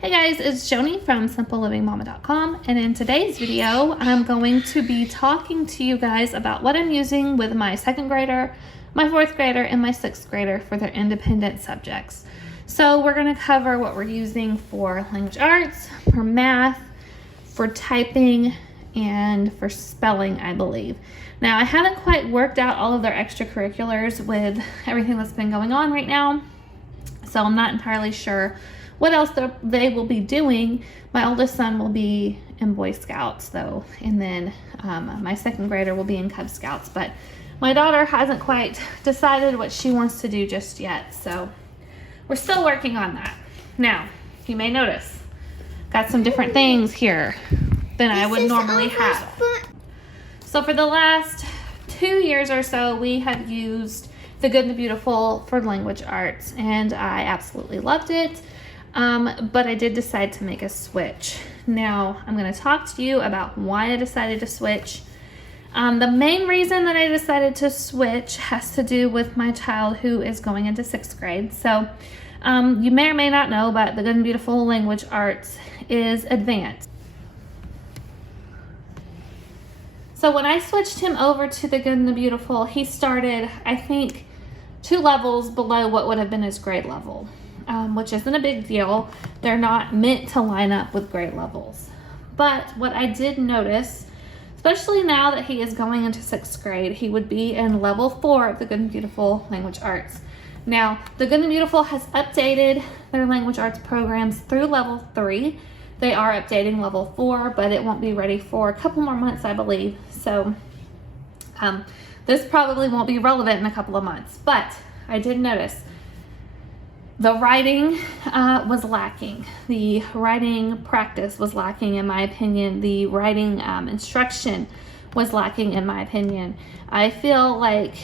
Hey guys, it's Joanie from simplelivingmama.com, and in today's video I'm going to be talking to you guys about what I'm using with my second grader, my fourth grader, and my sixth grader for their independent subjects. So we're going to cover what we're using for language arts, for math, for typing, and for spelling, I believe. Now I haven't quite worked out all of their extracurriculars with everything that's been going on right now, so I'm not entirely sure what else they will be doing. My oldest son will be in Boy Scouts though, and then my second grader will be in Cub Scouts, but my daughter hasn't quite decided what she wants to do just yet, so we're still working on that. Now, you may notice, got some different things here than I would normally have. So for the last 2 years or so, we have used The Good and the Beautiful for language arts, and I absolutely loved it. But I did decide to make a switch. Now, I'm going to talk to you about why I decided to switch. The main reason that I decided to switch has to do with my child who is going into 6th grade. So, you may or may not know, but the Good and Beautiful Language Arts is advanced. So when I switched him over to the Good and the Beautiful, he started, I think, 2 levels below what would have been his grade level. Which isn't a big deal. They're not meant to line up with grade levels. But what I did notice, especially now that he is going into 6th grade, he would be in level 4 of the Good and Beautiful Language Arts. Now, the Good and Beautiful has updated their language arts programs through level 3. They are updating level 4, but it won't be ready for a couple more months, I believe. So this probably won't be relevant in a couple of months. But I did notice the writing was lacking. The writing practice was lacking, in my opinion. The writing instruction was lacking, in my opinion. I feel like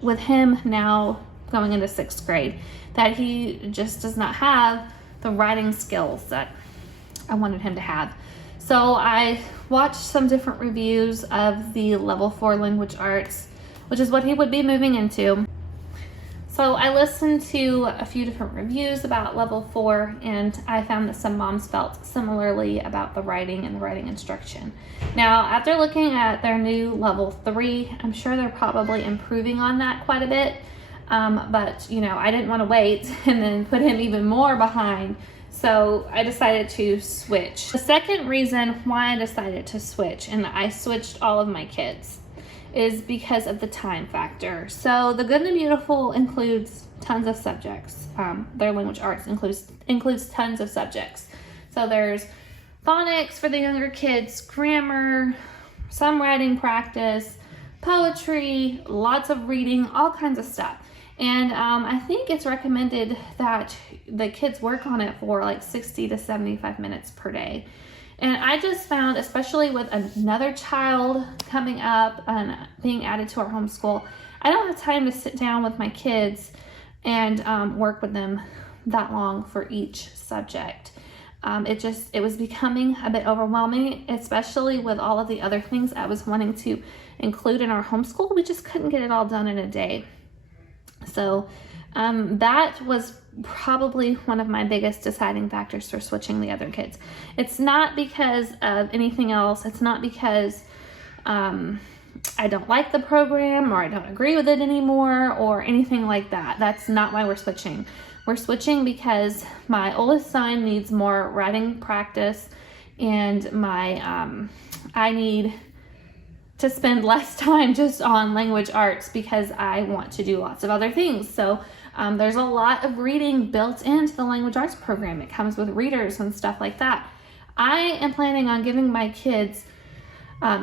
with him now going into 6th grade, that he just does not have the writing skills that I wanted him to have. So I watched some different reviews of the level 4 language arts, which is what he would be moving into. So I listened to a few different reviews about level 4, and I found that some moms felt similarly about the writing and the writing instruction. Now, after looking at their new level 3, I'm sure they're probably improving on that quite a bit. But, you know, I didn't want to wait and then put him even more behind. So I decided to switch. The second reason why I decided to switch, and I switched all of my kids, is because of the time factor. So the Good and the Beautiful includes tons of subjects. Their language arts includes tons of subjects. So there's phonics for the younger kids, grammar, some writing practice, poetry, lots of reading, all kinds of stuff. And I think it's recommended that the kids work on it for like 60 to 75 minutes per day. And I just found, especially with another child coming up and being added to our homeschool, I don't have time to sit down with my kids and work with them that long for each subject. It was becoming a bit overwhelming, especially with all of the other things I was wanting to include in our homeschool. We just couldn't get it all done in a day. So that was probably one of my biggest deciding factors for switching the other kids. It's not because of anything else. It's not because I don't like the program or I don't agree with it anymore or anything like that. That's not why we're switching. We're switching because my oldest son needs more writing practice, and I need to spend less time just on language arts because I want to do lots of other things. So there's a lot of reading built into the language arts program. It comes with readers and stuff like that. I am planning on giving my kids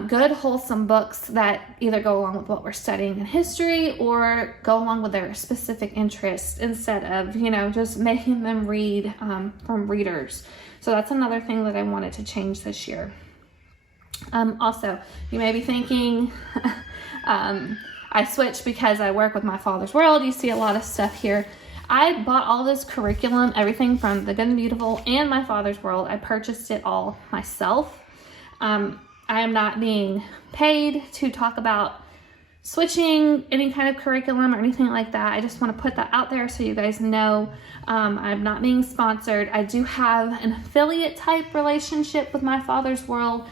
good, wholesome books that either go along with what we're studying in history or go along with their specific interests, instead of, just making them read from readers. So that's another thing that I wanted to change this year. Also, you may be thinking, I switched because I work with My Father's World. You see a lot of stuff here. I bought all this curriculum, everything from The Good and Beautiful and My Father's World. I purchased it all myself. I am not being paid to talk about switching any kind of curriculum or anything like that. I just want to put that out there so you guys know I'm not being sponsored. I do have an affiliate type relationship with My Father's World,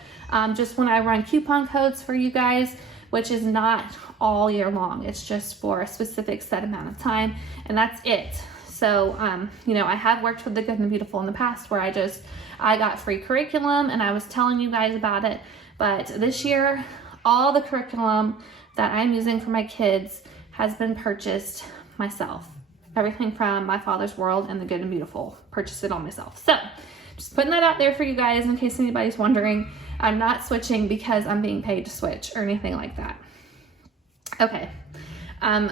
just when I run coupon codes for you guys, which is not all year long. It's just for a specific set amount of time, and that's it. So, you know, I have worked with the Good and the Beautiful in the past where I got free curriculum and I was telling you guys about it. But this year, all the curriculum that I'm using for my kids has been purchased myself. Everything from My Father's World and the Good and Beautiful, purchased it all myself. So just putting that out there for you guys in case anybody's wondering. I'm not switching because I'm being paid to switch or anything like that. Okay. And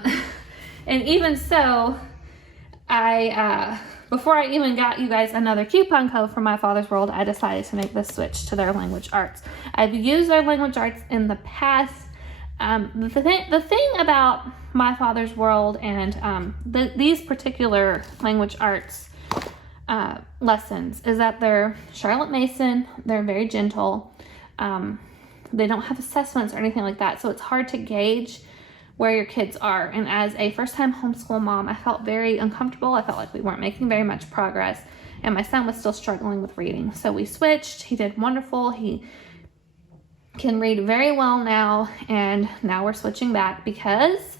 even so, before I even got you guys another coupon code from My Father's World, I decided to make this switch to their language arts. I've used their language arts in the past. The thing about My Father's World and these particular language arts lessons is that they're Charlotte Mason. They're very gentle. They don't have assessments or anything like that, so it's hard to gauge where your kids are. And as a first-time homeschool mom, I felt very uncomfortable. I felt like we weren't making very much progress, and my son was still struggling with reading. So we switched. He did wonderful. He can read very well now, and now we're switching back because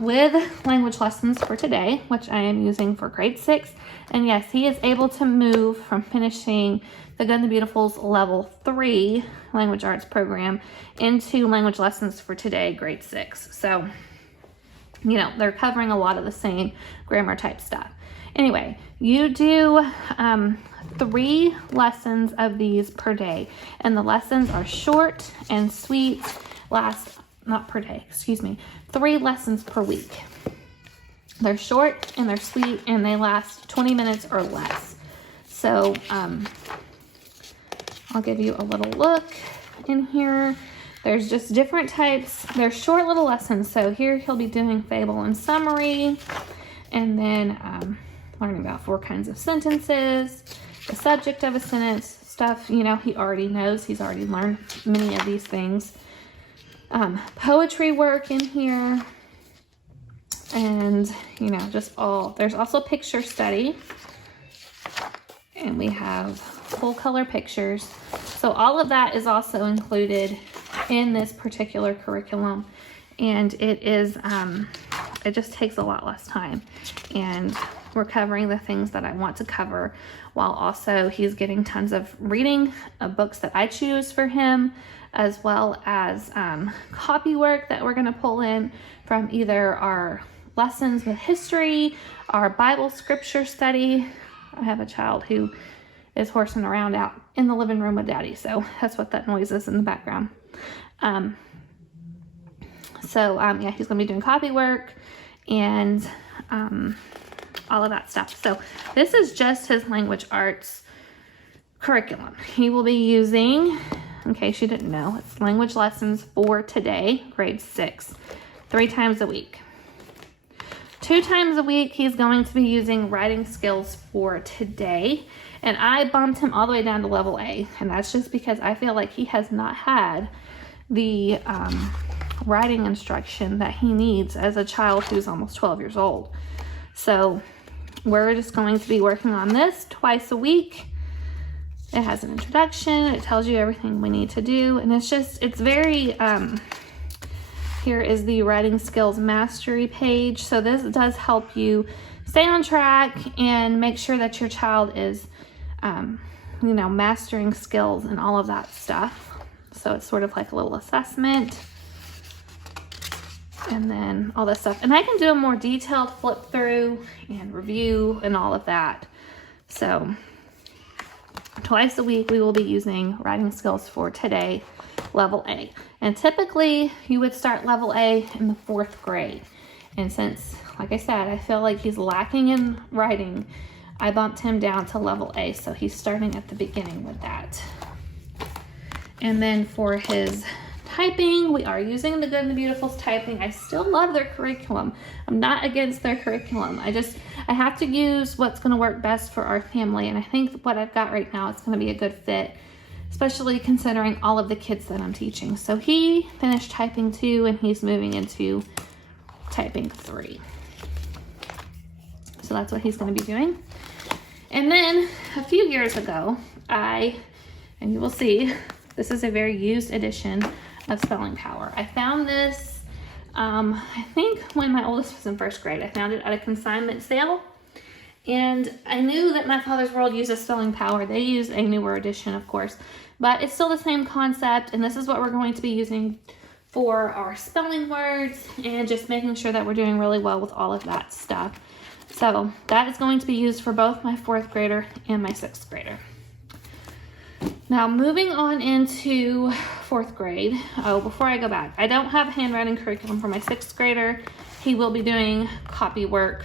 with language lessons for today, which I am using for grade 6, and yes, he is able to move from finishing the Good and the Beautiful's level 3 language arts program into language lessons for today, grade 6. So, you know, they're covering a lot of the same grammar type stuff. Anyway, you do 3 lessons of these per day, and the lessons are short and sweet, not per day, excuse me, 3 lessons per week. They're short and they're sweet and they last 20 minutes or less. So I'll give you a little look in here. There's just different types. They're short little lessons. So here he'll be doing fable and summary, and then learning about 4 kinds of sentences, the subject of a sentence, stuff, you know, he already knows. He's already learned many of these things. Poetry work in here, and, you know, just there's also picture study, and we have full color pictures. So all of that is also included in this particular curriculum, and it is, it just takes a lot less time, and we're covering the things that I want to cover, while also he's getting tons of reading of books that I choose for him, as well as copy work that we're going to pull in from either our lessons with history, our Bible scripture study. I have a child who is horsing around out in the living room with Daddy, so that's what that noise is in the background. Yeah, he's going to be doing copy work and all of that stuff. So this is just his language arts curriculum. He will be using, in case you didn't know, it's language lessons for today, grade 6, 3 times a week. 2 times a week, he's going to be using writing skills for today. And I bumped him all the way down to level A. And that's just because I feel like he has not had the writing instruction that he needs as a child who's almost 12 years old. So we're just going to be working on this twice a week. It has an introduction. It tells you everything we need to do. And it's very, here is the writing skills mastery page. So this does help you stay on track and make sure that your child is, you know, mastering skills and all of that stuff. So it's sort of like a little assessment. And then all this stuff. And I can do a more detailed flip through and review and all of that. So twice a week we will be using writing skills for today, level A. And typically you would start level A in the 4th grade. And since, like I said, I feel like he's lacking in writing, I bumped him down to level A. So he's starting at the beginning with that. And then for his typing, we are using the Good and the Beautiful's typing. I still love their curriculum. I'm not against their curriculum. I have to use what's going to work best for our family. And I think what I've got right now is going to be a good fit. especially considering all of the kids that I'm teaching. So he finished typing 2 and he's moving into typing 3. So that's what he's going to be doing. And then a few years ago, and you will see, this is a very used edition of Spelling Power. I found this, I think when my oldest was in 1st grade. I found it at a consignment sale. And I knew that My Father's World uses Spelling Power. They use a newer edition, of course, but it's still the same concept. And this is what we're going to be using for our spelling words and just making sure that we're doing really well with all of that stuff. So that is going to be used for both my 4th grader and my 6th grader. Now moving on into 4th grade. Oh, before I go back, I don't have a handwriting curriculum for my 6th grader. He will be doing copy work.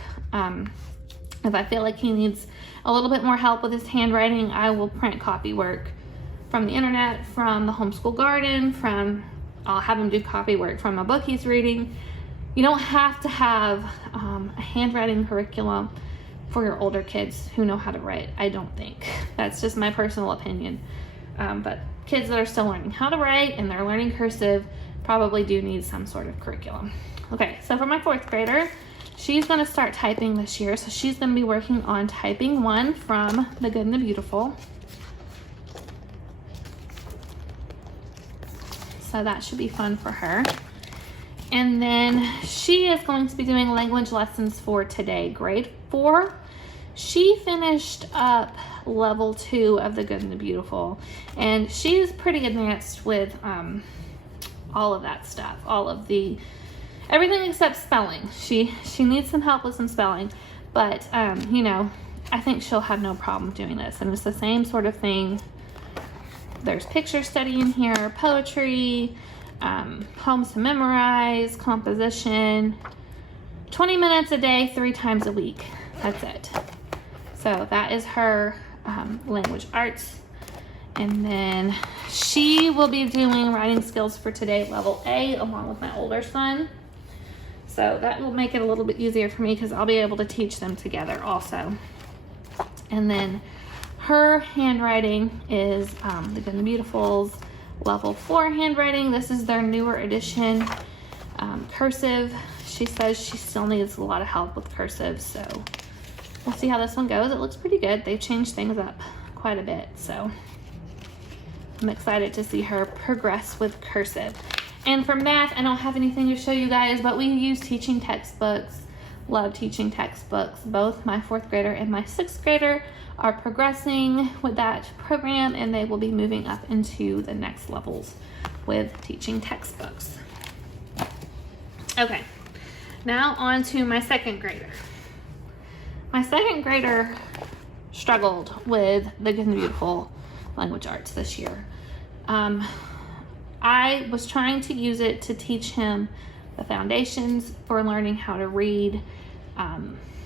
If I feel like he needs a little bit more help with his handwriting, I will print copy work from the internet, from the Homeschool Garden, I'll have him do copy work from a book he's reading. You don't have to have a handwriting curriculum for your older kids who know how to write, I don't think. That's just my personal opinion. But kids that are still learning how to write and they're learning cursive probably do need some sort of curriculum. Okay, so for my 4th grader, she's going to start typing this year. So she's going to be working on typing 1 from The Good and the Beautiful. So that should be fun for her. And then she is going to be doing language lessons for today, grade 4. She finished up level 2 of The Good and the Beautiful, and she's pretty advanced with all of that stuff, everything except spelling. She needs some help with some spelling, but you know, I think she'll have no problem doing this. And it's the same sort of thing. There's picture study in here, poetry, poems to memorize, composition, 20 minutes a day, 3 times a week. That's it. So that is her language arts. And then she will be doing writing skills for today, level A, along with my older son. So that will make it a little bit easier for me because I'll be able to teach them together also. And then her handwriting is The Good and the Beautiful's level 4 handwriting. This is their newer edition, cursive. She says she still needs a lot of help with cursive, so we'll see how this one goes. It looks pretty good. They've changed things up quite a bit, so I'm excited to see her progress with cursive. And for math, I don't have anything to show you guys, but we use teaching textbooks. Love teaching textbooks. Both my 4th grader and my 6th grader are progressing with that program, and they will be moving up into the next levels with teaching textbooks. Okay, now on to my 2nd grader. My 2nd grader struggled with The Good and the Beautiful language arts this year. I was trying to use it to teach him the foundations for learning how to read.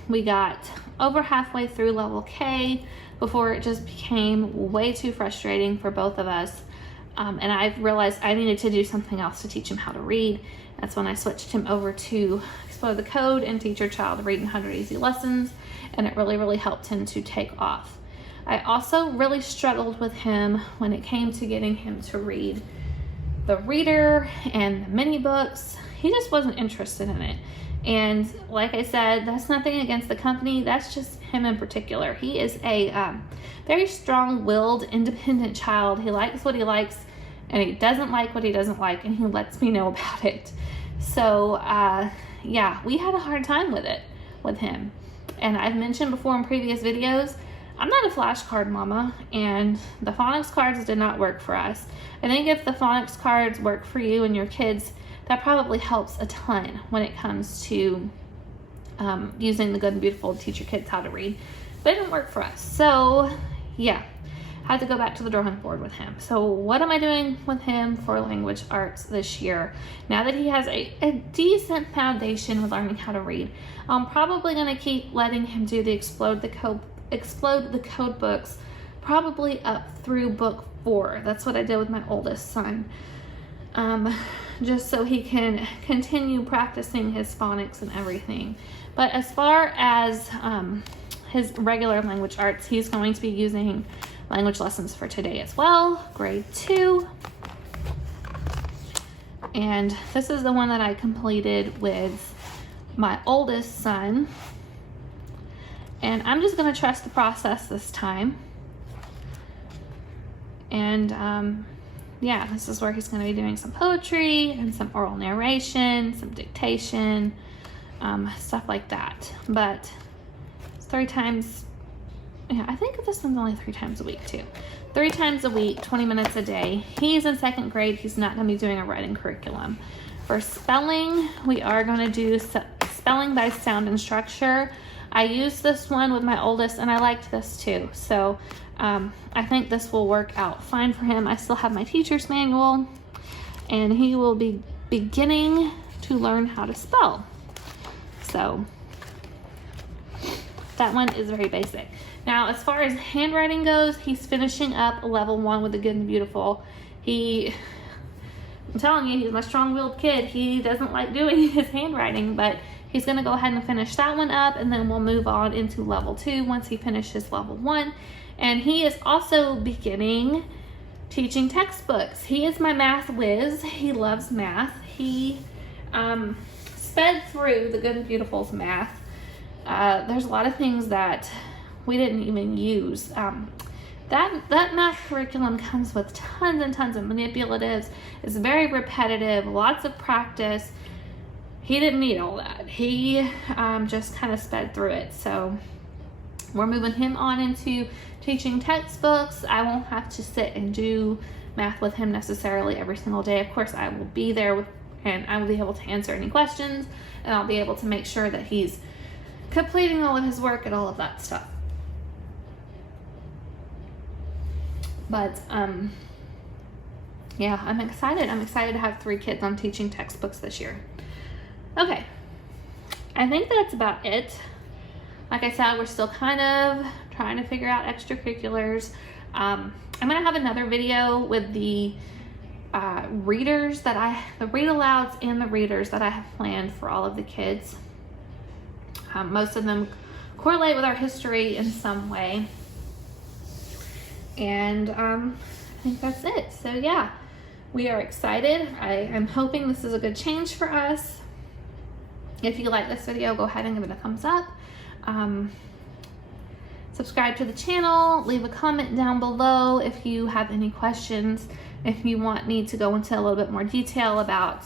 We got over halfway through level K before it just became way too frustrating for both of us. And I realized I needed to do something else to teach him how to read. That's when I switched him over to Explode the Code and Teach Your Child Read in 100 Easy Lessons. And it really, really helped him to take off. I also really struggled with him when it came to getting him to read the reader and the mini books. He just wasn't interested in it. And like I said, that's nothing against the company. That's just him in particular. He is a very strong-willed, independent child. He likes what he likes, and he doesn't like what he doesn't like, and he lets me know about it. So, yeah, we had a hard time with him. And I've mentioned before in previous videos, I'm not a flashcard mama, and the phonics cards did not work for us. I think if the phonics cards work for you and your kids, that probably helps a ton when it comes to using The Good and Beautiful to teach your kids how to read. But it didn't work for us. So, yeah, had to go back to the drawing board with him. So what am I doing with him for language arts this year? Now that he has a decent foundation with learning how to read, I'm probably going to keep letting him do the Explode the Code books, probably up through book 4. That's what I did with my oldest son. Just so he can continue practicing his phonics and everything. But as far as his regular language arts, he's going to be using language lessons for today as well, grade 2. And this is the one that I completed with my oldest son. And I'm just going to trust the process this time. And yeah, this is where he's going to be doing some poetry and some oral narration, some dictation, stuff like that. But it's 3 times, yeah, I think this one's only 3 times a week too. 3 times a week, 20 minutes a day. He's in 2nd grade. He's not going to be doing a writing curriculum. For spelling, we are going to do spelling by sound and structure. I used this one with my oldest and I liked this too. So I think this will work out fine for him. I still have my teacher's manual and he will be beginning to learn how to spell. So that one is very basic. Now, as far as handwriting goes, he's finishing up level 1 with the Good and the Beautiful. I'm telling you, he's my strong-willed kid. He doesn't like doing his handwriting, but he's gonna go ahead and finish that one up, and then we'll move on into level 2 once he finishes level 1. And he is also beginning teaching textbooks. He is my math whiz. He loves math. He sped through the Good and Beautiful's math. There's a lot of things that we didn't even use. That math curriculum comes with tons and tons of manipulatives. It's very repetitive, lots of practice. He didn't need all that. He just kind of sped through it. So we're moving him on into teaching textbooks. I won't have to sit and do math with him necessarily every single day. Of course, I will be there and I will be able to answer any questions, and I'll be able to make sure that he's completing all of his work and all of that stuff. But yeah, I'm excited. I'm excited to have 3 kids on teaching textbooks this year. Okay, I think that's about it. Like I said, we're still kind of trying to figure out extracurriculars. I'm gonna have another video with the readers the read alouds and the readers that I have planned for all of the kids. Most of them correlate with our history in some way. And I think that's it. So yeah, we are excited. I'm hoping this is a good change for us. If you like this video, go ahead and give it a thumbs up. Subscribe to the channel, leave a comment down below if you have any questions, if you want me to go into a little bit more detail about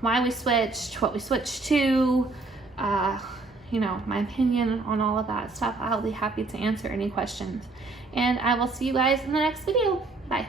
why we switched, what we switched to, you know, my opinion on all of that stuff. I'll be happy to answer any questions. And I will see you guys in the next video. Bye.